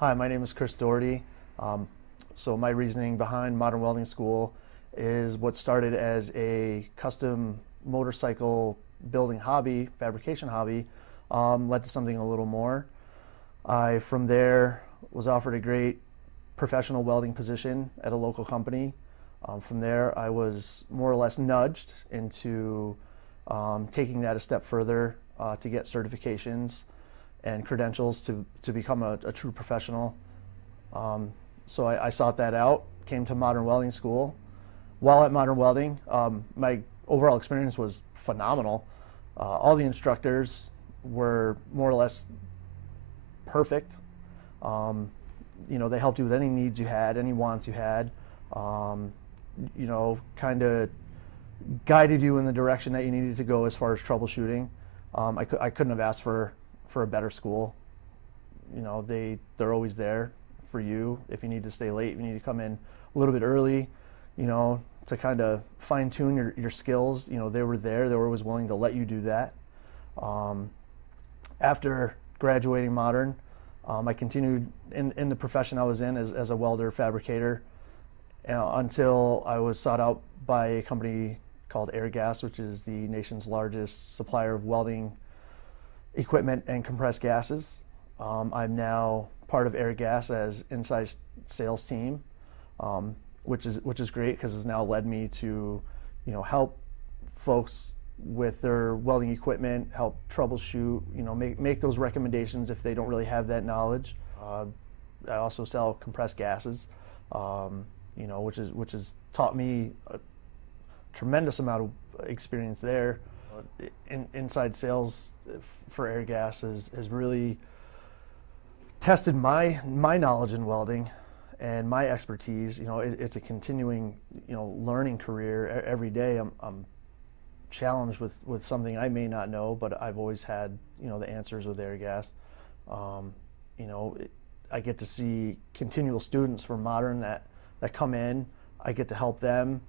Hi, my name is Chris Doherty. So my reasoning behind Modern Welding School is what started as a custom motorcycle building hobby, fabrication hobby, led to something a little more. I, from there, was offered a great professional welding position at a local company. From there, I was more or less nudged into taking that a step further to get certifications and credentials to become a true professional. So I sought that out, came to Modern Welding School. While at Modern Welding, my overall experience was phenomenal. All the instructors were more or less perfect. They helped you with any needs you had, any wants you had. Kind of guided you in the direction that you needed to go as far as troubleshooting. I couldn't have asked for a better school. They're always there for you if you need to stay late, if you need to come in a little bit early, to kind of fine tune your skills. They were there. They were always willing to let you do that. After graduating Modern, I continued in the profession I was in as a welder fabricator until I was sought out by a company called Airgas, which is the nation's largest supplier of welding equipment and compressed gases. I'm now part of Airgas as inside sales team, which is great because it's now led me to, help folks with their welding equipment, help troubleshoot, make those recommendations if they don't really have that knowledge. I also sell compressed gases, which has taught me a tremendous amount of experience there. Inside sales for Airgas has really tested my knowledge in welding and my expertise. It's a continuing learning career. Every day I'm challenged with something I may not know, but I've always had the answers with Airgas. I get to see continual students from Modern that come in. I get to help them,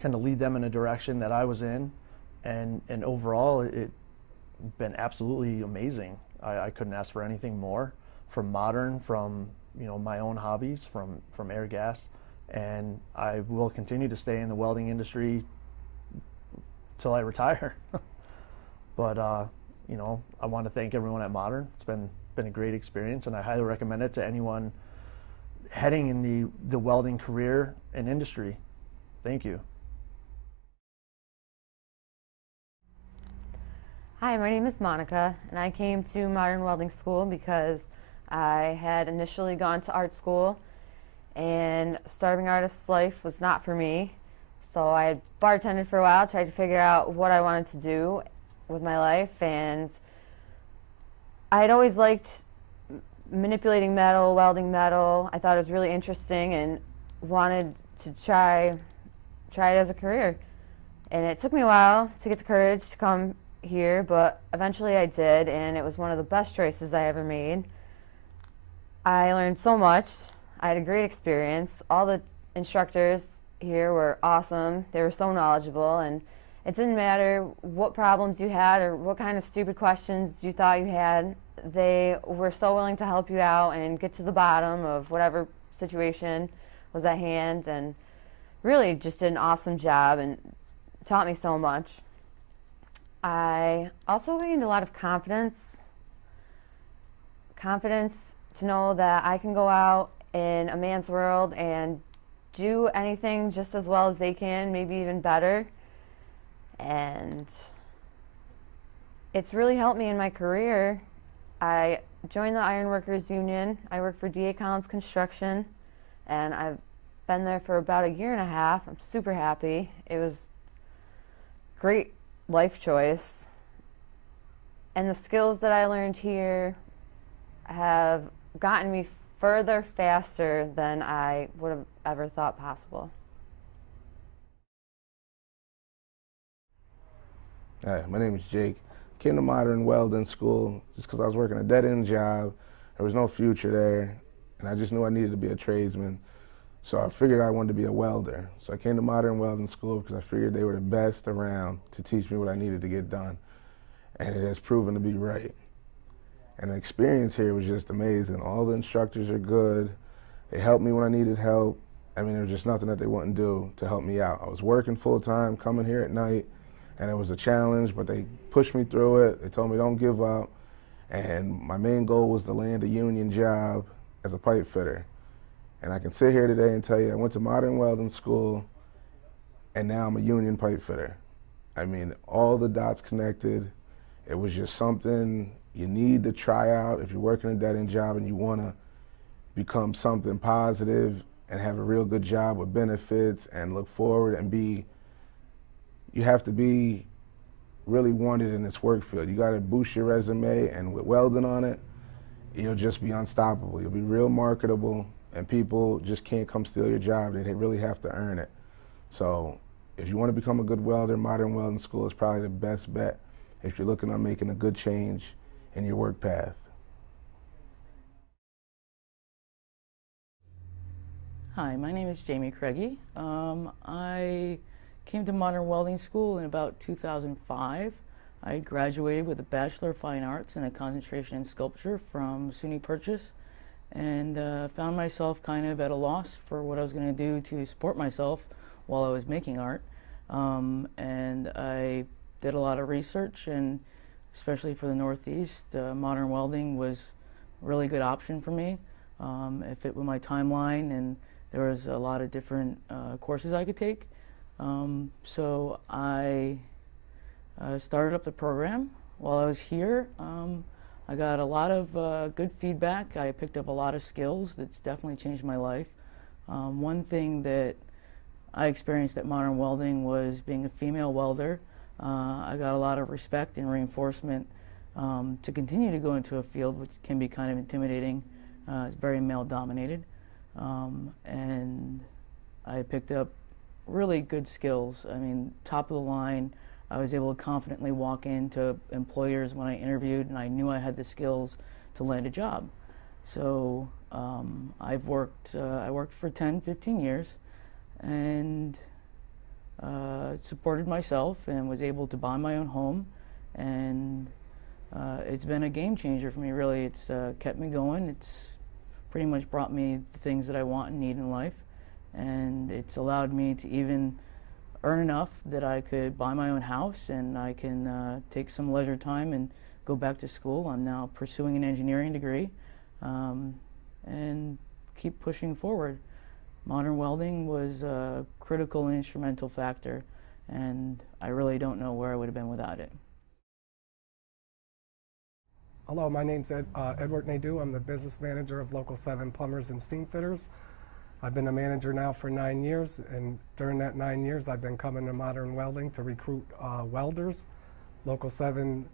kind of lead them in a direction that I was in, and overall it's been absolutely amazing. I couldn't ask for anything more from Modern, from my own hobbies, from Airgas, and I will continue to stay in the welding industry till I retire. But I want to thank everyone at Modern. It's been a great experience, and I highly recommend it to anyone heading in the welding career and industry. Thank you. Hi, my name is Monica, and I came to Modern Welding School because I had initially gone to art school, and starving artist's life was not for me. So I had bartended for a while, tried to figure out what I wanted to do with my life, and I had always liked manipulating metal, welding metal. I thought it was really interesting and wanted to try it as a career. And it took me a while to get the courage to come here, but eventually I did, and it was one of the best choices I ever made. I learned so much. I had a great experience. All the instructors here were awesome. They were so knowledgeable, and it didn't matter what problems you had or what kind of stupid questions you thought you had. They were so willing to help you out and get to the bottom of whatever situation was at hand, and really just did an awesome job and taught me so much. I also gained a lot of confidence to know that I can go out in a man's world and do anything just as well as they can, maybe even better. And it's really helped me in my career. I joined the Ironworkers Union. I work for D.A. Collins Construction, and I've been there for about a year and a half. I'm super happy. It was a great life choice. And the skills that I learned here have gotten me further faster than I would have ever thought possible. Hi, my name is Jake. Came to Modern Welding School just because I was working a dead-end job. There was no future there, and I just knew I needed to be a tradesman. So I figured I wanted to be a welder. So I came to Modern Welding School because I figured they were the best around to teach me what I needed to get done. And it has proven to be right. And the experience here was just amazing. All the instructors are good. They helped me when I needed help. I mean, there was just nothing that they wouldn't do to help me out. I was working full time, coming here at night, and it was a challenge, but they pushed me through it. They told me don't give up. And my main goal was to land a union job as a pipe fitter. And I can sit here today and tell you I went to Modern Welding School, and now I'm a union pipe fitter. I mean, all the dots connected. It was just something you need to try out if you're working a dead-end job and you want to become something positive and have a real good job with benefits and look forward and you have to be really wanted in this work field. You got to boost your resume, and with welding on it, you'll just be unstoppable. You'll be real marketable, and people just can't come steal your job. They really have to earn it. So if you want to become a good welder, Modern Welding School is probably the best bet if you're looking on making a good change in your work path. Hi, my name is Jamie Craigie. I came to Modern Welding School in about 2005. I graduated with a Bachelor of Fine Arts and a concentration in sculpture from SUNY Purchase, and found myself kind of at a loss for what I was going to do to support myself while I was making art. And I did a lot of research, and especially for the Northeast, modern welding was a really good option for me. It fit with my timeline, and there was a lot of different courses I could take. So I started up the program. While I was here, I got a lot of good feedback. I picked up a lot of skills that's definitely changed my life. One thing that I experienced at Modern Welding was being a female welder. I got a lot of respect and reinforcement to continue to go into a field which can be kind of intimidating. It's very male dominated. And I picked up really good skills. I mean, top of the line. I was able to confidently walk into employers when I interviewed, and I knew I had the skills to land a job. So I worked for 10, 15 years, and supported myself and was able to buy my own home, and it's been a game changer for me, really. It's kept me going. It's pretty much brought me the things that I want and need in life, and it's allowed me to even earn enough that I could buy my own house, and I can take some leisure time and go back to school. I'm now pursuing an engineering degree, and keep pushing forward. Modern welding was a critical and instrumental factor, and I really don't know where I would have been without it. Hello, my name's Edward Nadeau. I'm the business manager of Local 7 Plumbers and Steam Fitters. I've been a manager now for 9 years, and during that 9 years I've been coming to Modern Welding to recruit welders. Local 7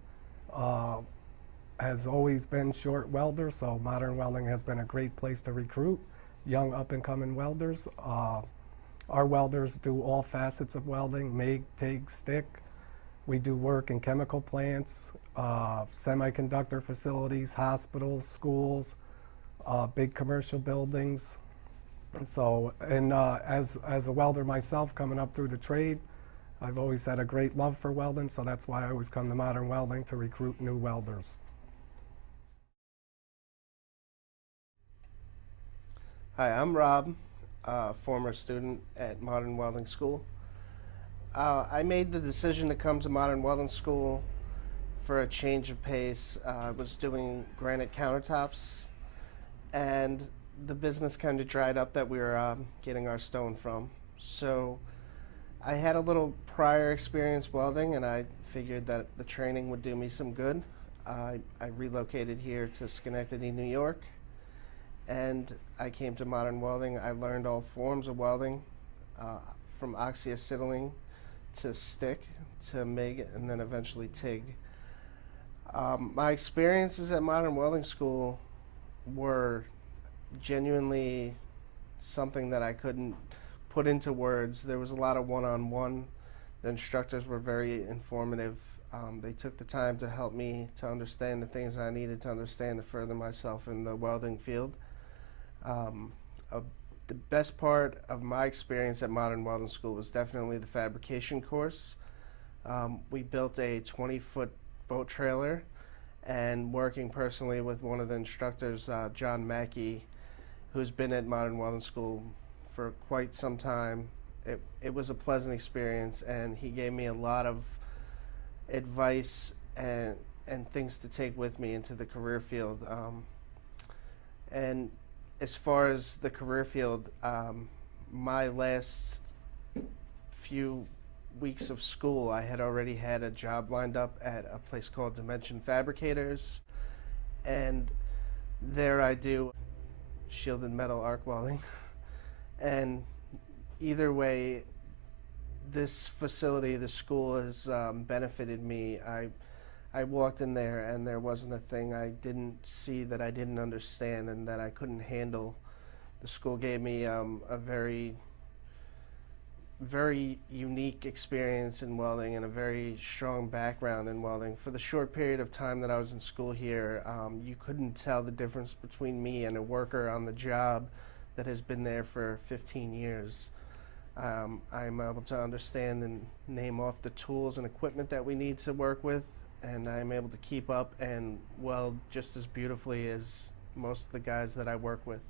has always been short welders, so Modern Welding has been a great place to recruit young up-and-coming welders. Our welders do all facets of welding: MIG, TIG, stick. We do work in chemical plants, semiconductor facilities, hospitals, schools, big commercial buildings. So, and as a welder myself, coming up through the trade, I've always had a great love for welding, so that's why I always come to Modern Welding to recruit new welders. Hi, I'm Rob, former student at Modern Welding School. I made the decision to come to Modern Welding School for a change of pace. I was doing granite countertops, and the business kind of dried up that we were getting our stone from. So I had a little prior experience welding, and I figured that the training would do me some good. I relocated here to Schenectady, New York, and I came to Modern Welding. I learned all forms of welding, from oxyacetylene to stick to MIG, and then eventually TIG. My experiences at Modern Welding School were genuinely something that I couldn't put into words. There was a lot of one-on-one. The instructors were very informative. They took the time to help me to understand the things I needed to understand to further myself in the welding field. The best part of my experience at Modern Welding School was definitely the fabrication course. We built a 20-foot boat trailer, and working personally with one of the instructors, John Mackey, who's been at Modern Welding School for quite some time. It was a pleasant experience, and he gave me a lot of advice and things to take with me into the career field. And as far as the career field, my last few weeks of school, I had already had a job lined up at a place called Dimension Fabricators, and there I do shielded metal arc welding. And either way, this facility, the school, has benefited me. I walked in there and there wasn't a thing I didn't see that I didn't understand and that I couldn't handle. The school gave me a very, very unique experience in welding and a very strong background in welding. For the short period of time that I was in school here, you couldn't tell the difference between me and a worker on the job that has been there for 15 years. I'm able to understand and name off the tools and equipment that we need to work with, and I'm able to keep up and weld just as beautifully as most of the guys that I work with.